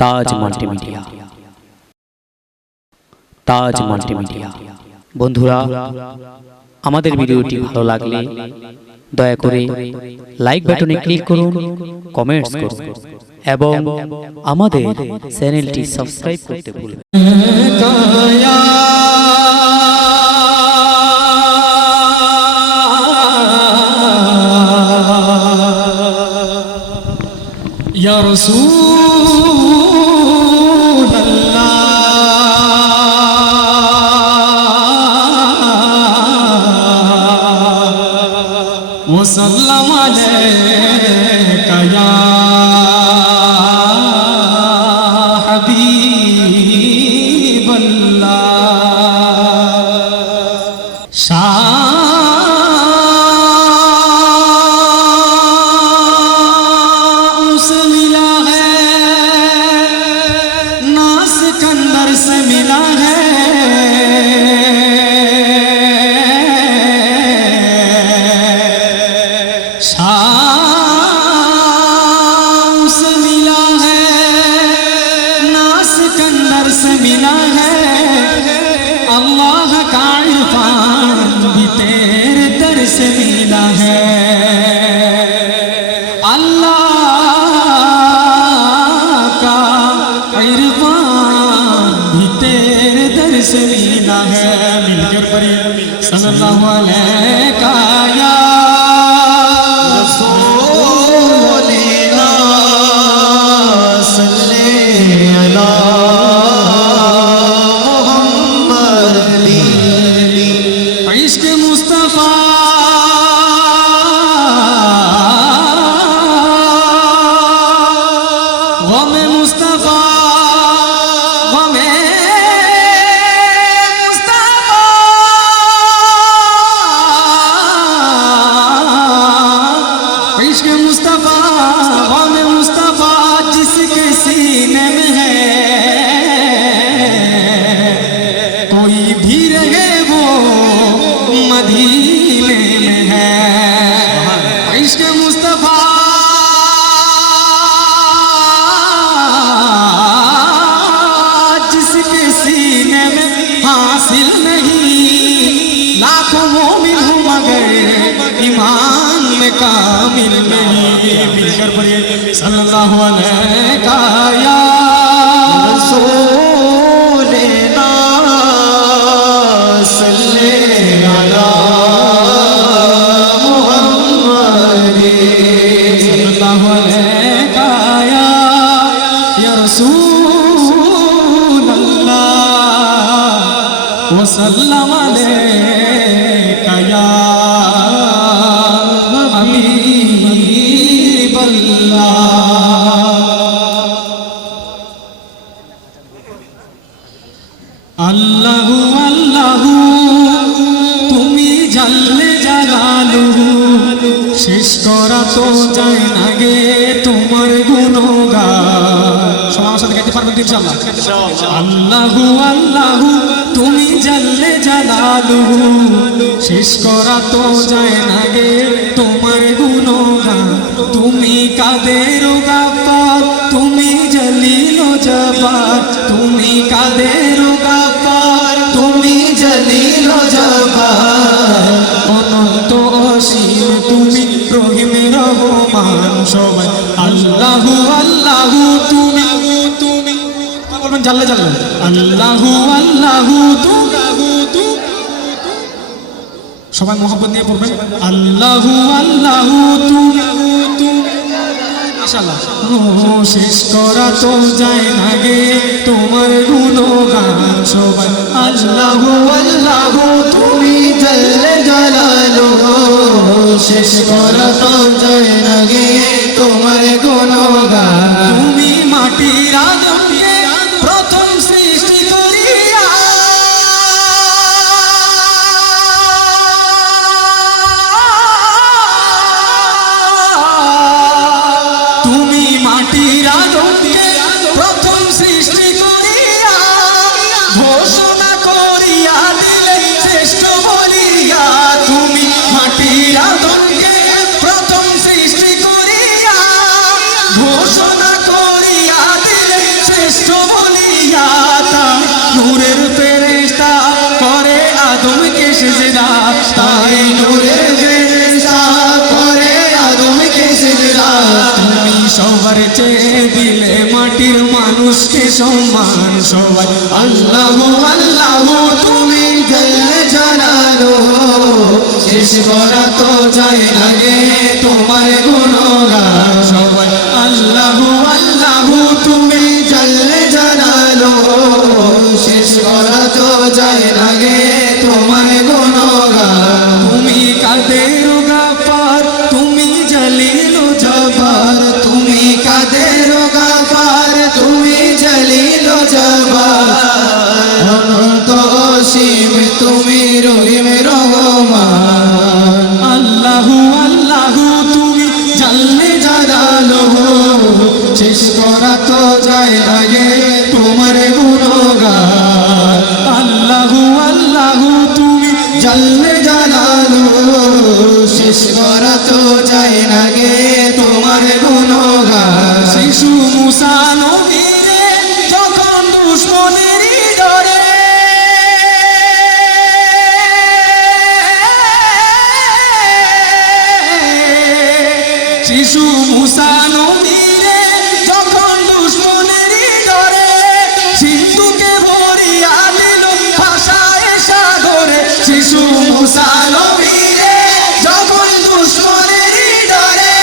তাজ multimedia. তাজ multimedia. বন্ধুরা, আমাদের ভিডিওটি ভালো লাগলে দয়া করে লাইক বাটনে ক্লিক করুন, কমেন্টস করুন এবং আমাদের চ্যানেলটি সাবস্ক্রাইব করতে ভুলবেন না। या रसूल अल्लाह वसल्लम अलैका या हबीब अल्लाह। से मिला है शाम से मिला है ना सिकंदर से मिला है अल्लाह का इरफान भी तेरे दर से मिला है अल्लाह का इरफान तेरे दर से मिला है। मिलकर पढ़िए सल्लल्लाहु अलैका या रसूलना सल्ले अला मुहम्मद इश्क मुस्तफा गम मुस्तफा मुस्तफा गम मुस्तफा जिसके सीने में है कोई भी रहे वो मदीने में है। इश्क मुस्तफा जिसके सीने में हासिल नहीं लाखों मोमिन हूँ मगर ईमान में कामिल नहीं। मिलकर पढ़िए सल्लल्लाहु अलैका या रसूलना सल्ले अला मुहम्मद सल्लल्लाहु अलैका या रसूल अल्लाह वसल्लम अलैका या हबीब अल्लाहु अल्लाहु তুমি জানলে জালালুহু শেষ করা তো যায় না গে তোমার গুণগান। সবার সাথে গাইতে পারবেন তো ইনশাআল্লাহ। আল্লাহু আল্লাহু তুমি জানলে জালালুহু শেষ করা তো যায় না গে তোমার গুণগান। তুমি কাদের গাফার তুমি জলিল জব্বার তুমি কাদের গাফার তুমি জলিল জব্বার অনন্ত অসীম তুমি রহিম রহমান সবাই আল্লাহু আল্লাহু তুমি তুমি বলবেন জানলে জানলে আল্লাহু আল্লাহু তুমি সবাই মোহাম্মদ নিয়ে পড়বেন আল্লাহু আল্লাহু তুমি ইনশাআল্লাহ। শেষ করা তো যায় না গে তোমার গুণগান সবাই আল্লাহু আল্লাহু তুমি জাল্লে জালালুহু শেষ করা তো যায় না গে তোমার গুণগান। তুমি মাটির আদমকে প্রথম সৃষ্টি করিয়া তুমি মাটির আদমকে প্রথম সৃষ্টি করিয়া ঘোষণা করিয়া দিলে শ্রেষ্ঠ বলিয়া। তুমি মাটির আদমকে প্রথম সৃষ্টি করিয়া ঘোষণা ওই নূরের ফেরেশতা করে আদমকে সিজদা তুমি সবার চেয়ে দিলে মাটির মানুষকে সম্মান সবাই আল্লাহু আল্লাহু তুমি জল্লে জালালু শেষ করা তো যায় না গে তোমার গুণগান সবাই আল্লাহু আল্লাহু তুমি জল্লে জালালু শেষ করা তো যায় না গে তোমার গুণগান তুমি কাদের গাফার তুমি জলিল জব্বার তুমি কাদের গাফার তুমি জলিল জব্বার অনন্ত অসীম তুমি রহিম রহমান আল্লাহু আল্লাহু তুমি জল্লে জালালুহু শেষ করা তো যায় না গে তোমার গুণগান আল্লাহু আল্লাহু তুমি জল্লে জালালুহু শেষ করা তো যায় না গে তোমার গুণগান শিশু মুসা নবীরে যখন দুশমনের ডরে শিশু মুসা নবীরে যখন দুশমনের ডরে সিন্ধুকে ভরিয়া দিল ভাষায় সাগরে শিশু মুসা নবীরে যখন দুশমনের ডরে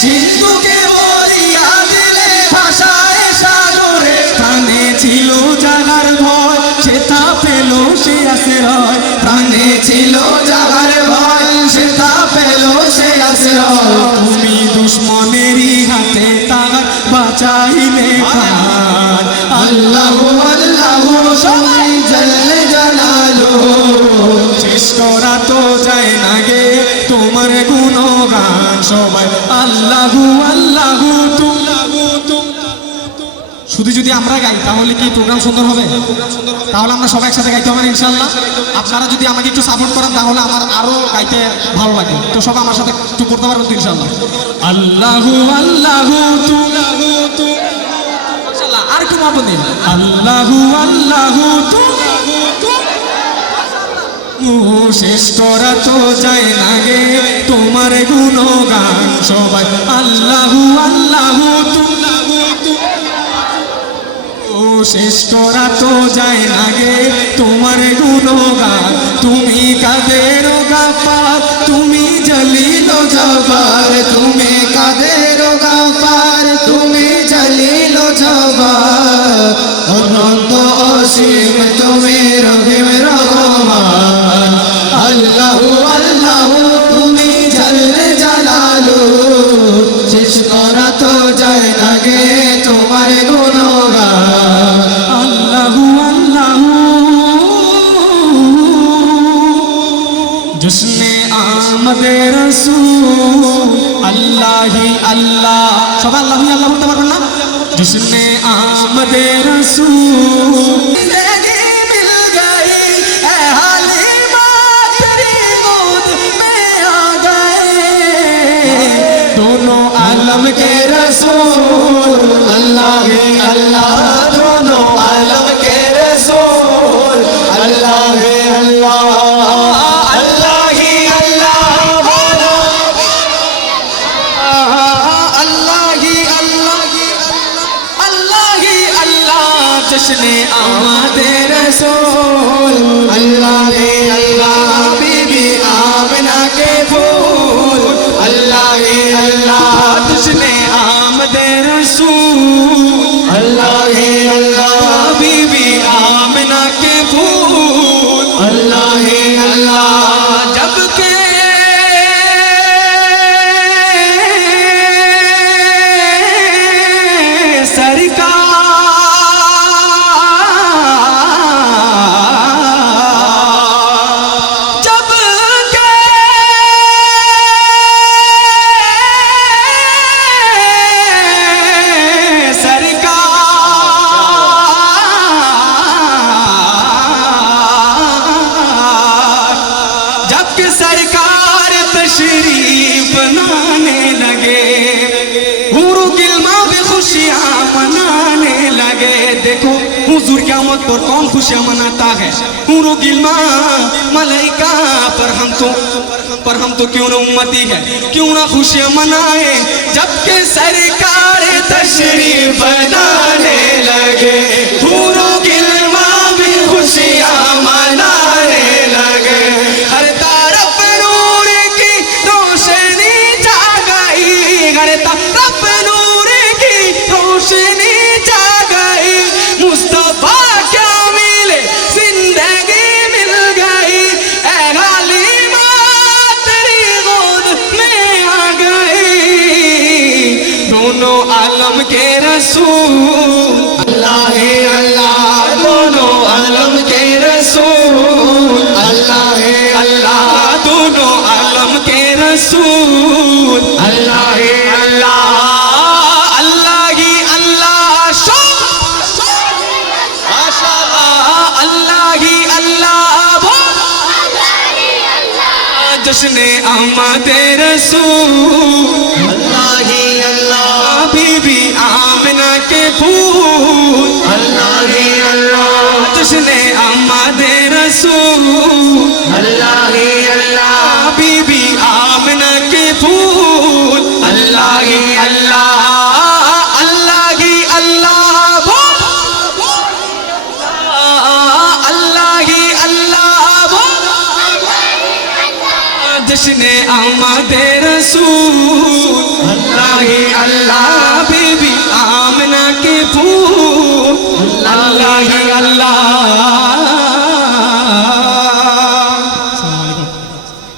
সিন্ধুকে ভরিয়া দিলে ভাষায় সাগরে প্রাণে ছিল জাগার ভয় সেটা পেল সে আশ্রয় প্রাণে ছিল জাগার ভয় সেটা পেল সে আশ্রয় তুমি দুশমনেরই হাতে তার বাঁচাইলে প্রাণ আল্লাহু আল্লাহু সবাই জল্লে জালালু শেষ করা তো যায় না গে তোমার গুণগান সবাই আল্লাহু আল্লাহু শুধু যদি আমরা গাই তাহলে কি প্রোগ্রাম সুন্দর হবে? তাহলে আমরা সবাই একসাথে গাইতে হবে ইনশাআল্লাহ। আপনারা যদি আমাকে একটু সাপোর্ট করেন তাহলে আমার আরো গাইতে ভালো লাগে। তো সবাই আমার সাথে একটু করতে পারবেন তো ইনশাআল্লাহ। আল্লাহু আল্লাহু মাশাআল্লাহ আর একটু মহব্বত দিন। আল্লাহু আল্লাহু শেষ করা তো যায় না গে তোমার গুণগান সবাই আল্লাহু আল্লাহু শেষ করা তো যায় না গে তোমার গুণগান তুমি কাদের গাফার তুমি জলিল জব্বার তুমি কাদের গাফার তুমি জলিল জব্বার অনন্ত অসীম তুমি রহিম রহমান আল্লাহু আল্লাহু তুমি জল্লে জালালু শেষ করা তো যায় না গে তোমার গুণগান আল্লাহু আল্লাহু জশ্নে আমদে রাসূল আল্লাহি আল্লাহ সবাই আল্লাহি আল্লাহ বলতে পারবেন না জশ্নে আমদে রাসূল दोनों आलम के रसूल अल्लाह ही अल्लाह दोनों आलम के रसूल अल्लाह ही अल्लाह अल्लाह ही अल्लाह अल्लाह ही अल्लाह ही अल्लाह जश्ने आमदे रसूल अल्लाह ही अल्लाह बीबी आमना के फूल अल्लाह ही अल्लाह तुझने आमदे रसूल अल्लाह ही अल्लाह बीबी आमना के फूल अल्लाह ही अल्लाह जब के सरकार हुजूर क़यामत पर कौन खुशियां मनाता है? हूरो गिल्मा मलाइका पर हम तो क्यों ना उम्मती है, क्यों ना खुशियां मनाए जबकि सरकार तशरीफ लाने लगे। हूरो गिल्मा भी खुशियां मनाने लगे। हर तरफ नूर की रोशनी छा गई, हर तरफ नूर की रोशनी छा गई। मुस्तफा क्या मिले जिंदगी मिल गई। ऐ हालिमा तेरी गोद में आ गई। दोनों आलम के रसूल अल्लाह है अल्लाह, दोनों आलम के रसूल अल्लाह है अल्लाह, दोनों आलम के रसूल अल्लाह है अल्लाह। अल्लाह ही अल्लाह माशाअल्लाह, अल्लाह ही अल्लाह जश्ने अहमद रसूल अल्लाह ही अल्लाह। बीबी आमिना के फूल अल्लाह ही अल्लाह, जश्ने अहमद रसूल अल्लाह ही अल्लाह। बीबी आमिना के फूल अल्लाह ही अल्लाह, अल्लाह ही अल्लाह, अल्लाह ही अल्लाह। जश्ने अहमद रसूल अल्लाह ही अल्लाह।